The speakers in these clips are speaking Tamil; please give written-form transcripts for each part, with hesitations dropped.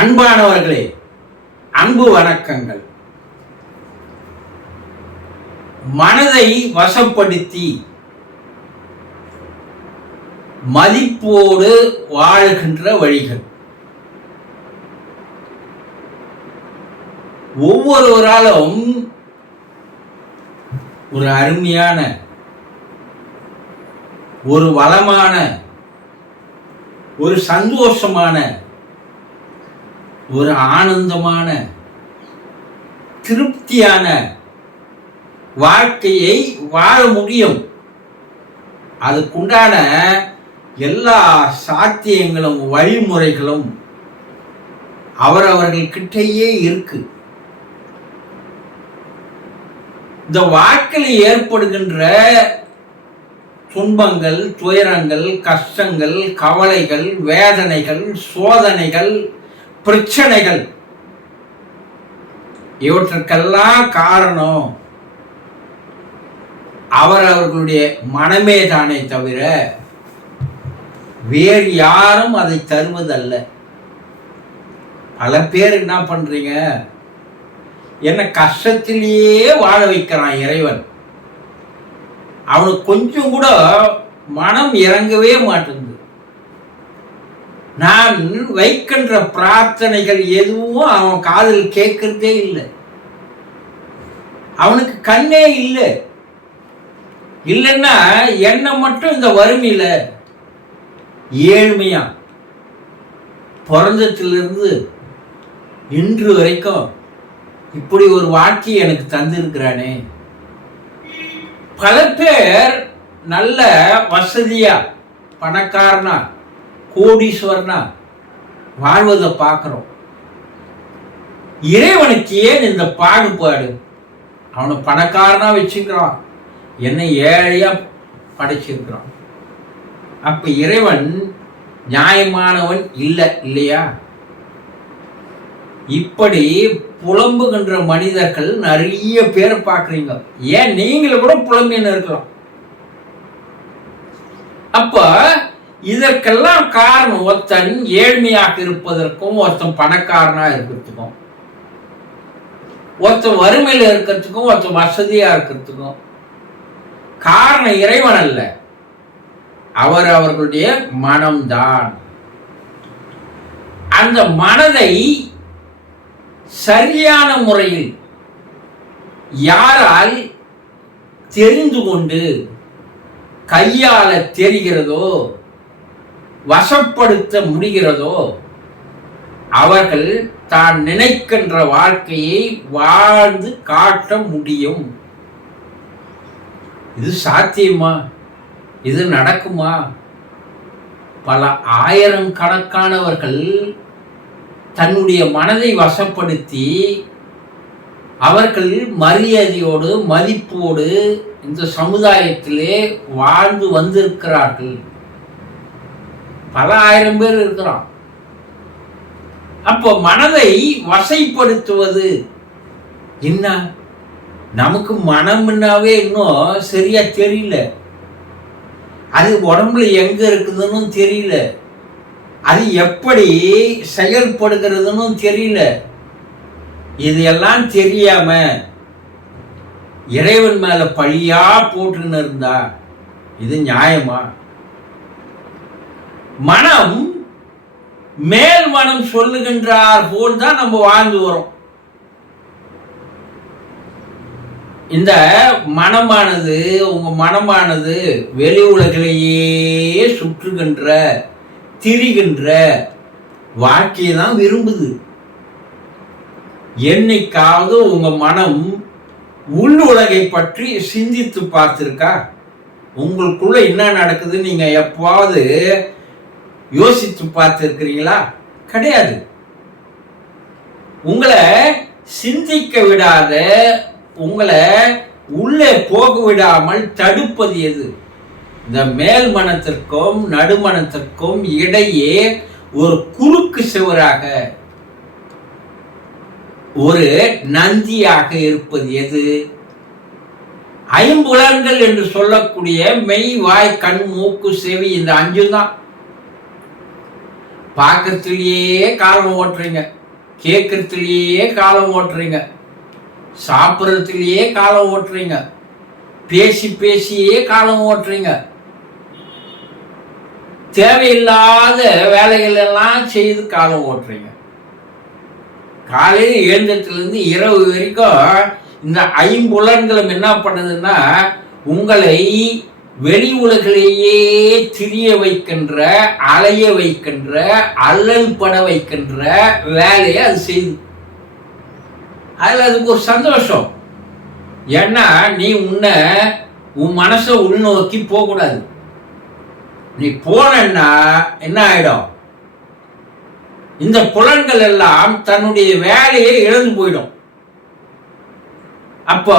அன்பானவர்களே, அன்பு வணக்கங்கள். மனதை வசப்படுத்தி மதிப்போடு வாழ்கின்ற வழிகள். ஒவ்வொருவராலும் ஒரு அருமையான, ஒரு வளமான, ஒரு சந்தோஷமான, ஒரு ஆனந்தமான, திருப்தியான வாழ்க்கையை வாழ முடியும். அதுக்குண்டான எல்லா சாத்தியங்களும் வழிமுறைகளும் அவரவர்கள்கிட்டயே இருக்கு. இந்த வாழ்க்கையில் ஏற்படுகின்ற துன்பங்கள், துயரங்கள், கஷ்டங்கள், கவலைகள், வேதனைகள், சோதனைகள், பிரச்சனைகள், இவற்றுக்கெல்லாம் காரணம் அவர்களுடைய மனமே தானே தவிர வேறு யாரும் அதை தருவதல்ல. பல பேர் என்ன பண்றீங்க, என்ன கஷ்டத்திலேயே வாழ வைக்கிறான் இறைவன். அவனுக்கு கொஞ்சம் கூட மனம் இறங்கவே மாட்டேங்குது. நான் வைக்கின்ற பிரார்த்தனைகள் எதுவும் அவன் காதில் கேட்கறதே இல்லை. அவனுக்கு கண்ணே இல்லை. இல்லைன்னா என்ன மட்டும் இந்த வறுமையில ஏழ்மையா பிறந்தத்திலிருந்து இன்று வரைக்கும் இப்படி ஒரு வாழ்க்கையை எனக்கு தந்திருக்கிறானே. பல பேர் நல்ல வசதியா, பணக்காரனா, கோடீஸ்வரனா வாழ்வதை பார்க்கிறோம். இறைவனுக்கு ஏன் இந்த பாகுபாடு? அவனை பணக்காரனா வச்சுக்கிறான், என்னை ஏழையா படைச்சிருக்கிறான். அப்ப இறைவன் நியாயமானவன் இல்லையா? இப்படி புலம்புகின்ற மனிதர்கள் நிறைய பேர் பார்க்குறீங்க. ஏன் நீங்களும் கூட புலம்பின்னு இருக்கலாம். அப்ப இதற்கெல்லாம் காரணம் ஒருத்தன் ஏழ்மையாக இருப்பதற்கும், ஒருத்தன் பணக்காரனா இருக்கிறதுக்கும், ஒருத்தன் வறுமையில் இருக்கிறதுக்கும், ஒருத்தன் வசதியா இருக்கிறதுக்கும் காரணம் இறைவன் அல்ல, அவர்களுடைய மனம்தான். அந்த மனதை சரியான முறையில் யாரால் தெரிந்து கொண்டு கையாள தெரிகிறதோ, வசப்படுத்த முடிகிறதோ, அவர்கள் தான் நினைக்கின்ற வாழ்க்கையை வாழ்ந்து காட்ட முடியும். இது சாத்தியமா? இது நடக்குமா? பல ஆயிரக்கணக்கானவர்கள் தன்னுடைய மனதை வசப்படுத்தி அவர்கள் மரியாதையோடு, மதிப்போடு இந்த சமுதாயத்திலே வாழ்ந்து வந்திருக்கிறார்கள். பல ஆயிரம் பேர் இருக்கிறான். அப்போ மனதை வசைப்படுத்துவது என்ன? நமக்கு மனம்னாவே இன்னும் சரியா தெரியல. அது உடம்புல எங்க இருக்குதுன்னு தெரியல. அது எப்படி செயல்படுகிறதுன்னு தெரியல. இது எல்லாம் தெரியாம இறைவன் மேல பழியா போட்டுன்னு இருந்தா இது நியாயமா? மனம் மேல் மனம் சொல்லுகின்றார் போல் தான் நம்ம வாழ்ந்து வரோம். இந்த மனமானது, உங்க மனமானது வெளி உலகிலேயே சுற்றுகின்ற, திரிகின்ற வாழ்க்கையை தான் விரும்புது. என்னைக்காவது உங்க மனம் உள் உலகை பற்றி சிந்தித்து பார்த்திருக்கா? உங்களுக்குள்ள என்ன நடக்குது நீங்க எப்பவாவது யோசித்து பார்த்திருக்கிறீங்களா? கிடையாது. உங்களை சிந்திக்க விடாத, உங்களை உள்ளே போக விடாமல் தடுப்பது எது? இந்த மேல் மனத்திற்கும் நடுமனத்திற்கும் இடையே ஒரு குறுக்கு சுவராக, ஒரு நந்தியாக இருப்பது எது? ஐம்புலன்கள் என்று சொல்லக்கூடிய மெய், வாய், கண், மூக்கு, செவி, இந்த 5 தான். பார்க்கறதுலயே காலம் ஓட்டுறீங்க, கேட்கறதுலயே காலம் ஓட்டுறீங்க, சாப்பிட்றதுலயே காலம் ஓட்டுறீங்க, பேசி பேசியே காலம் ஓட்டுறீங்க, தேவையில்லாத வேலைகள் எல்லாம் செய்து காலம் ஓட்டுறீங்க. காலையில் எழுந்ததுலேருந்து இரவு வரைக்கும் இந்த ஐம்புலன்களும் என்ன பண்ணுதுன்னா உங்களை வெளி உலகிலேயே திரிய வைக்கின்ற, அலைய வைக்கின்ற, அல்லல் பட வைக்கின்ற வேலையை அது செய்யுது. அதில் அதுக்கு ஒரு சந்தோஷம். ஏன்னா நீ உன் மனசை உள்நோக்கி போகக்கூடாது. நீ போனா என்ன ஆயிடும்? இந்த புலன்கள் எல்லாம் தன்னுடைய வேலையை இழந்து போயிடும். அப்போ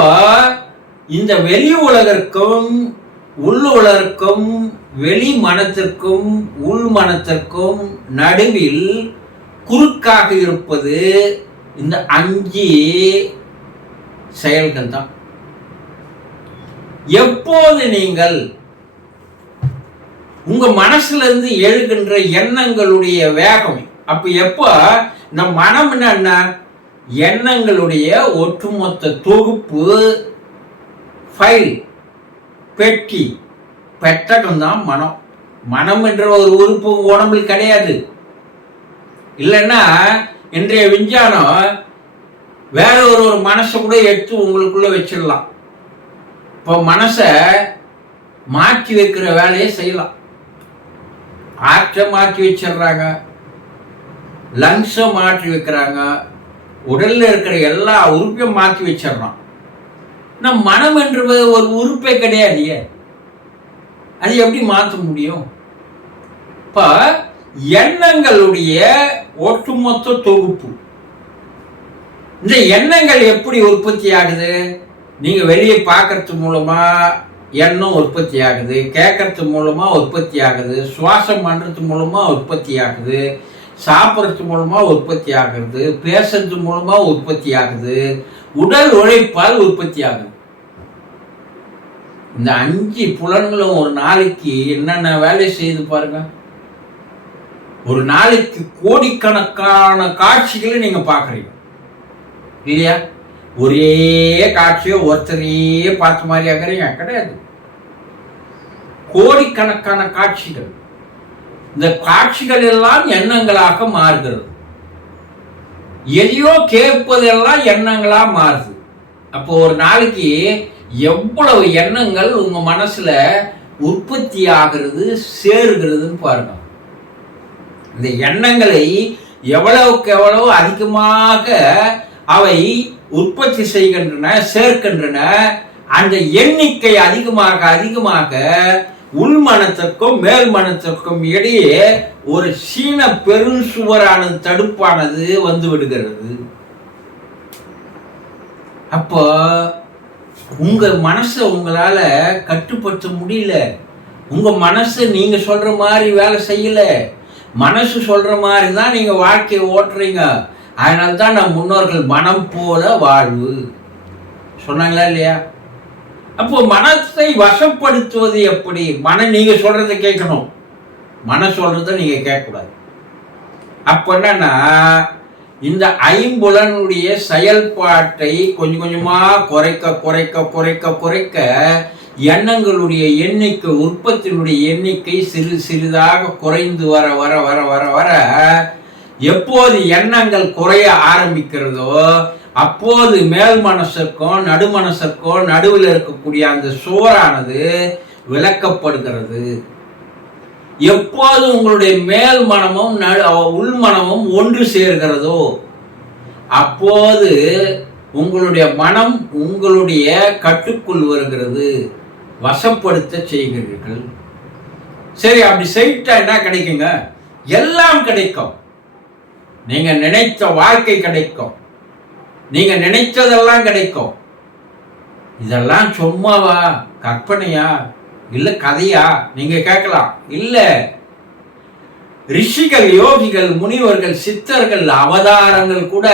இந்த வெளி உலகிற்கும் உள் உலகிற்கும் வெளி மனத்திற்கும் உள் மனத்திற்கும் நடுவில் குறுக்காக இருப்பது இந்த 5 செயல்கள் தான். எப்போது நீங்கள் உங்க மனசுல இருந்து எழுகின்ற எண்ணங்களுடைய வேகம், அப்ப எப்போ இந்த மனம் என்ன, எண்ணங்களுடைய ஒட்டுமொத்த தொகுப்பு, ஃபைல், பெட்டி, பெட்டகம் தான் மனம். மனம் என்ற ஒரு உறுப்பு உடம்பில் கிடையாது. இல்லைன்னா இன்றைய விஞ்ஞானம் வேற ஒரு மனசை கூட எடுத்து உங்களுக்குள்ள வச்சிடலாம். இப்போ மனசை மாற்றி வைக்கிற வேலையை செய்யலாம். ஆற்றை மாற்றி வச்சிடுறாங்க, லங்ஸை மாற்றி வைக்கிறாங்க, உடல்ல இருக்கிற எல்லா உறுப்பையும் மாற்றி வச்சிடறான். நம் மனம் என்று ஒரு உறுப்பே கிடையாது. அது எப்படி மாற்ற முடியும்? இப்ப எண்ணங்களுடைய ஒட்டுமொத்த தொகுப்பு. இந்த எண்ணங்கள் எப்படி உற்பத்தி ஆகுது? நீங்க வெளியே பார்க்கறது மூலமா எண்ணம் உற்பத்தி ஆகுது, கேட்கறது மூலமா உற்பத்தி ஆகுது, சுவாசம் பண்றது மூலமா உற்பத்தி ஆகுது, சாப்பிட்றது மூலமா உற்பத்தி ஆகுது, பேசுறது மூலமா உற்பத்தி ஆகுது, உடல் உழைப்பால் உற்பத்தி ஆகுது. இந்த 5 புலன்களும் ஒரு நாளைக்கு என்னென்ன வேலை செய்து பாருங்க. ஒரு நாளைக்கு கோடிக்கணக்கான காட்சிகளை நீங்க பாக்குறீங்க இல்லையா? ஒரே காட்சியை ஒருத்தரையே பார்த்த மாதிரி ஆகிறீங்க கிடையாது. கோடிக்கணக்கான காட்சிகள். இந்த காட்சிகள் எல்லாம் எண்ணங்களாக மாறுகிறது. எதையோ கேட்பதெல்லாம் எண்ணங்களா மாறுது. அப்போ ஒரு நாளைக்கு எவ்வளவு எண்ணங்கள் உங்க மனசுல உற்பத்தி ஆகிறது, சேருகிறதுன்னு பாருங்க. இந்த எண்ணங்களை எவ்வளவுக்கு எவ்வளவு அதிகமாக அவை உற்பத்தி செய்கின்றன, சேர்க்கின்றன, அந்த எண்ணிக்கை அதிகமாக அதிகமாக உள்மனத்திற்கும் மேல் மனத்திற்கும் இடையே ஒரு சீன பெருஞ்சுவரானது, தடுப்பானது வந்து விடுகிறது. அப்போ உங்க மனசை உங்களால கட்டுப்படுத்த முடியல. உங்க மனசு நீங்க சொல்ற மாதிரி வேலை செய்யல. மனசு சொல்ற மாதிரி தான் நீங்க வாழ்க்கையை ஓட்டுறீங்க. அதனால்தான் நம் முன்னோர்கள் மனம் போல வாழ்வு சொன்னாங்களா இல்லையா? அப்போ மனத்தை வசப்படுத்துவது எப்படி? நீங்க சொல்றதை கேட்கணும், மனம் சொல்றதை நீங்க கேட்கக்கூடாது. அப்ப என்னன்னா இந்த ஐம்புலனுடைய செயல்பாட்டை கொஞ்சம் கொஞ்சமா குறைக்க குறைக்க குறைக்க குறைக்க எண்ணங்களுடைய எண்ணிக்கை, உற்பத்தியினுடைய எண்ணிக்கை சிறு சிறிதாக குறைந்து வர வர வர வர வர எப்போது எண்ணங்கள் குறைய ஆரம்பிக்கிறதோ அப்போது மேல் மனசுக்கும் நடுமனசுக்கும் நடுவில் இருக்கக்கூடிய அந்த சுவரானது விளக்கப்படுகிறது. எப்போது உங்களுடைய மேல் மனமும் உள் மனமும் ஒன்று சேர்கிறதோ அப்போது உங்களுடைய மனம் உங்களுடைய கட்டுக்குள் வருகிறது, வசப்படுத்த செய்கிறீர்கள். சரி, அப்படி செய்யிட்டா என்ன கிடைக்குங்க? எல்லாம் கிடைக்கும். நீங்க நினைத்த வாழ்க்கை கிடைக்கும், நீங்க நினைத்ததெல்லாம் கிடைக்கும். இதெல்லாம் சும்மாவா, கற்பனையா, இல்ல கதையா? நீங்க கேட்கலாம். இல்ல, ரிஷிகள், யோகிகள், முனிவர்கள், சித்தர்கள், அவதாரங்கள் கூட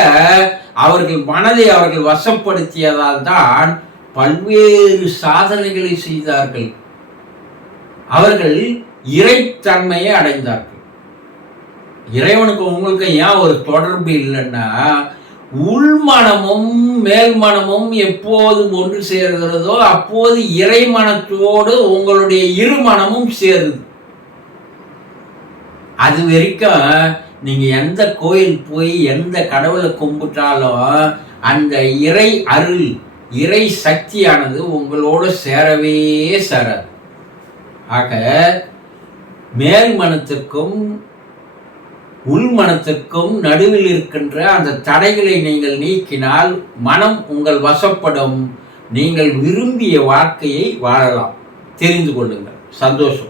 அவர்கள் மனதை அவர்கள் வசப்படுத்தியதால் தான் பல்வேறு சாதனைகளை செய்தார்கள். அவர்கள் இறைத்தன்மையை அடைந்தார்கள். இறைவனுக்கு உங்களுக்கு ஏன் ஒரு தொடர்பு இல்லைன்னா, உள்மனமும் மேல் மனமும் எப்போது ஒன்று சேர்கிறதோ அப்போது இறை மனத்தோடு உங்களுடைய இருமனமும் சேருது. அது வரைக்கும் நீங்க எந்த கோயில் போய் எந்த கடவுளை கும்பிட்டாலும் அந்த இறை அருள், இறை சக்தியானது உங்களோட சேரவே சேராது. ஆக மேல் மனத்திற்கும் உள்மனத்திற்கும் நடுவில் இருக்கின்ற அந்த தடைகளை நீங்கள் நீக்கினால் மனம் உங்கள் வசப்படும். நீங்கள் விரும்பிய வாழ்க்கையை வாழலாம். தெரிந்து கொள்ளுங்கள். சந்தோஷம்.